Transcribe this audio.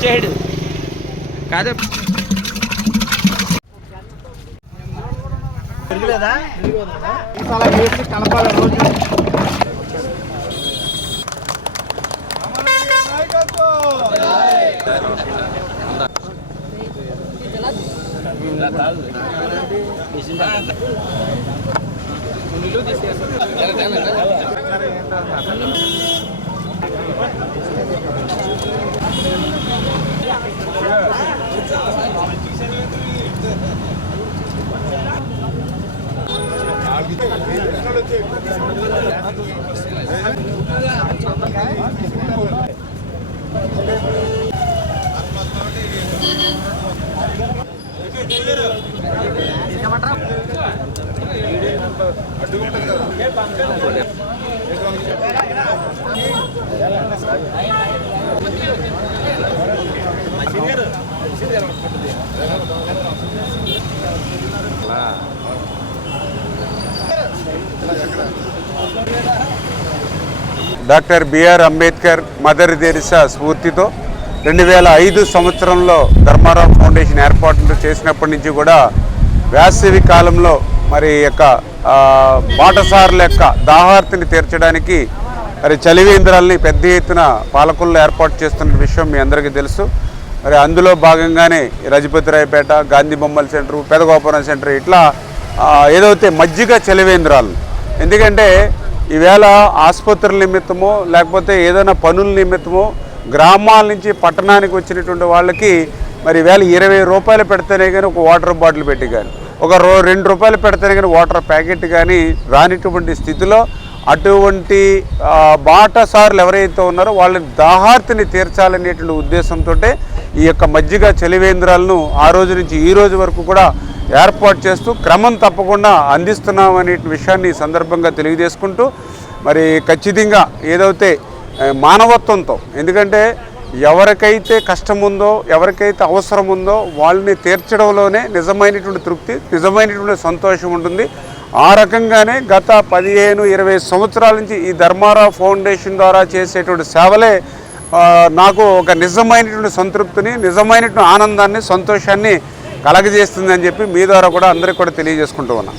చేయడు కాదు కనపాలి రోజు అడ్డుకుంటుంది కదా doctor B R Ambedkar mother Teresa స్ఫూర్తితో రెండు వేల ఐదు సంవత్సరంలో ధర్మారావు ఫౌండేషన్ ఏర్పాట్లు చేసినప్పటి నుంచి కూడా వేసవి కాలంలో మరి యొక్క ఆ, బాటసారుల యొక్క దాహార్తిని తీర్చడానికి మరి చలివేంద్రాలని పెద్ద ఎత్తున పాలకుల్లో ఏర్పాటు చేస్తున్న విషయం మీ అందరికీ తెలుసు. మరి అందులో భాగంగానే రజపతిరాయపేట గాంధీ బొమ్మల సెంటర్ పెదగోపురం సెంటర్ ఇట్లా ఏదైతే మజ్జిగ చలివేంద్రాలు ఎందుకంటే ఈవేళ ఆసుపత్రుల నిమిత్తమో లేకపోతే ఏదైనా పనుల నిమిత్తమో గ్రామాల నుంచి పట్టణానికి వచ్చినటువంటి వాళ్ళకి మరి వేళ ఇరవై రూపాయలు పెడితేనే కానీ ఒక వాటర్ బాటిల్ పెట్టి కానీ ఒక రో రెండు రూపాయలు పెడితేనే కానీ వాటర్ ప్యాకెట్ కానీ రానిటువంటి స్థితిలో అటువంటి బాటసారులు ఎవరైతే ఉన్నారో వాళ్ళ దాహార్తిని తీర్చాలనేటువంటి ఉద్దేశంతో ఈ యొక్క మజ్జిగ చలివేంద్రాలను ఆ రోజు నుంచి ఈ రోజు వరకు కూడా ఏర్పాటు చేస్తూ క్రమం తప్పకుండా అందిస్తున్నాం అనే విషయాన్ని సందర్భంగా తెలియజేసుకుంటూ మరి ఖచ్చితంగా ఏదైతే మానవత్వంతో ఎందుకంటే ఎవరికైతే కష్టం ఉందో ఎవరికైతే అవసరం ఉందో వాళ్ళని తీర్చడంలోనే నిజమైనటువంటి తృప్తి నిజమైనటువంటి సంతోషం ఉంటుంది. ఆ రకంగానే గత పదిహేను ఇరవై సంవత్సరాల నుంచి ఈ ధర్మారావు ఫౌండేషన్ ద్వారా చేసేటువంటి సేవలే నాకు ఒక నిజమైనటువంటి సంతృప్తిని నిజమైనటువంటి ఆనందాన్ని సంతోషాన్ని కలగజేస్తుందని చెప్పి మీ ద్వారా కూడా అందరికీ కూడా తెలియజేసుకుంటూ ఉన్నాను.